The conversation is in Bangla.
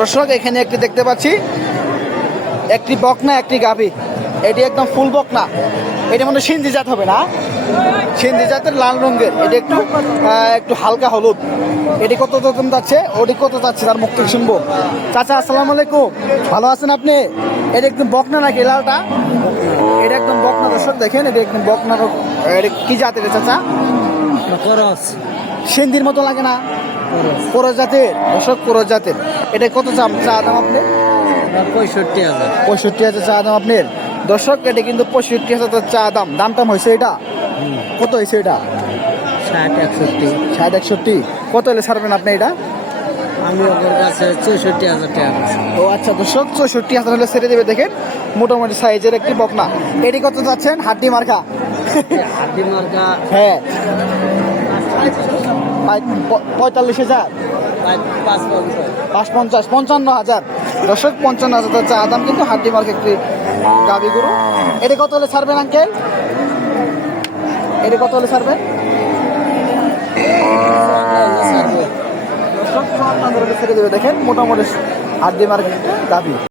দর্শক এখানে একটি দেখতে পাচ্ছি, একটি বকনা একটি গাভী। এটি একদম ফুল বকনা, এটি মনে সিন্ধি জাত হবে না, সিন্ধি জাতের লাল রঙের। এটি একটু একটু হালকা হলুদ। এটি কত দাম যাচ্ছে, ওটি কত যাচ্ছে তার মুখ থেকে শুনবো। চাচা আসসালামু আলাইকুম, ভালো আছেন আপনি? এটা একদম বকনা নাকি লালটা? এটা একদম বকনা। দর্শক দেখেন, এটা একদম বকনা। এটা কি জাতের চাচা? সিন্ধির মতো লাগে না? কোরস জাতের। দর্শক কোরস জাতের। এটা কত চা দাম আপনি? 65,000। 65,000 চা দাম আপনার। দর্শক এটা কিন্তু 65,000 চা দাম। দাম টাম হয়েছে এটা? কত হয়েছে এটা? 60-61। 60-61। কত হলে ছাড়বেন আপনি এটা? আমি ওদের কাছে 64,000 টাকা আছে। ও আচ্ছা দর্শক, 64,000 হলে ছেড়ে দেবে। দেখেন মোটামুটি সাইজের একটি বকনা। এটি কত যাচ্ছেন? হাড্ডি মার্কা। হাড্ডি মার্কা হ্যাঁ, 45,000, 55,000, 55,000। দর্শক 55,000 চা দাম কিন্তু হাড্ডি মার্কা একটি গাভী গরু। এটি কত হলে ছাড়বেন আঙ্কেল? এটি কত হলে ছাড়বেন? দর্শক 54,000 হলে ছেড়ে দেবে। দেখেন মোটামুটি হাড্ডি মার্কা গাভী।